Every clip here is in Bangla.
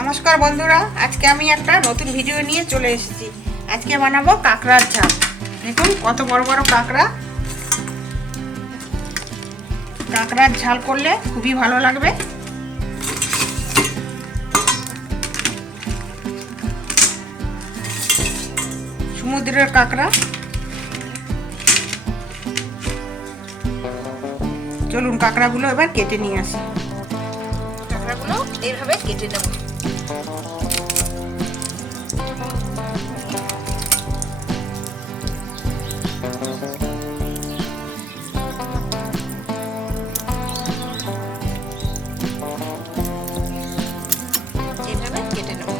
নমস্কার বন্ধুরা, আজকে আমি একটা নতুন ভিডিও নিয়ে চলে এসেছি। আজকে বানাবো কাঁকড়ার ঝাল। দেখুন কত বড় বড় কাঁকড়া। কাঁকড়ার ঝাল করলে খুবই ভালো লাগবে। সমুদ্রের কাঁকড়া। চলুন কাঁকড়াগুলো এবার কেটে নিয়ে আসি। কাঁকড়াগুলো এইভাবে কেটে নেব। এইভাবে কেটে নেব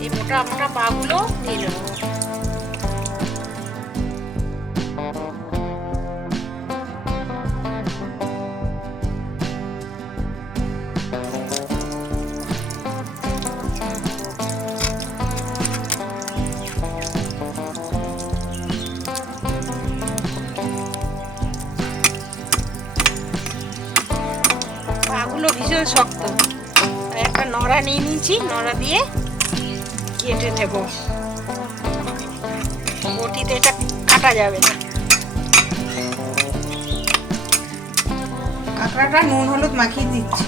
এই মোটা মোটা পাগুলো নিয়ে নেব ভীষণ শক্ত। একটা নড়া নিয়ে নিয়েছি, নড়া দিয়ে কেটে নেব। বটিতে এটা কাটা যাবে না। কাঁকড়াটা নুন, হলুদ মাখিয়ে দিচ্ছি।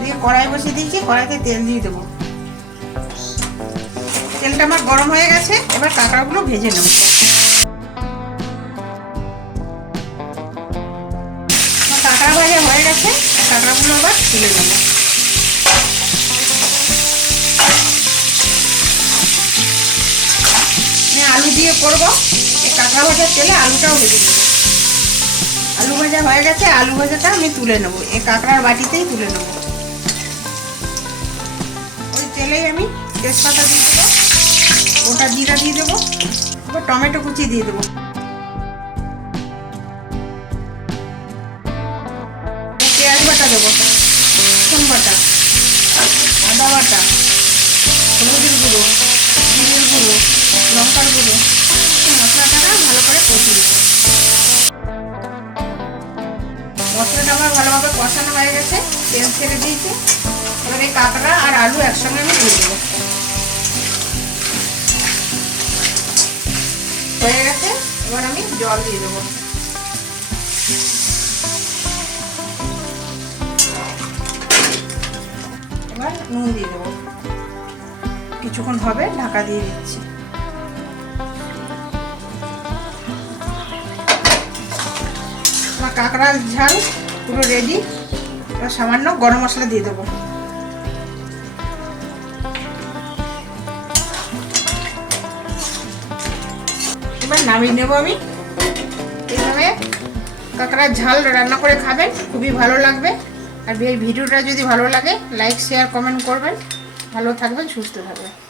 দিয়ে কড়াই বসিয়ে দিয়েছি, কড়াইতে তেল দিয়ে দেবো। তেলটা আমার গরম হয়ে গেছে, এবার কাঁকড়াগুলো ভেজে নেব। তুলে নেব। আলু দিয়ে করব। কাঁকড়া ভাজার তেলে আলুটাও ভেজে নেব। আলু ভাজা হয়ে গেছে, আলু ভাজাটা আমি তুলে নেব। এই কাঁকড়ার বাটিতেই তুলে নেব। ওই তেলেই আমি তেজপাতা দিয়ে দেবো। গোটা জিরা দিয়ে দেবো। এবার টমেটো কুচি দিয়ে দেবো। পেঁয়াজ বাটা দেবো। কষানো হয়ে গেছে, তেল ছেড়ে দিয়েছি। এবার এই কাঁকড়া আর আলু একসঙ্গে আমি দিয়ে দেবো। হয়ে গেছে, এবার আমি জল দিয়ে দেবো। এবার নুন দিয়ে দেবো। কিছুক্ষণ হবে, ঢাকা দিয়ে দিচ্ছি। কাঁকড়ার ঝাল পুরো রেডি সামান্য গরম মশলা দিয়ে দেবো। এবার নামিয়ে নেব আমি। এইভাবে কাঁকড়ার ঝাল রান্না করে খাবেন, খুবই ভালো লাগবে। আর ভিডিওটা যদি ভালো লাগে লাইক শেয়ার কমেন্ট করবেন। ভালো থাকবেন, সুস্থ থাকবেন।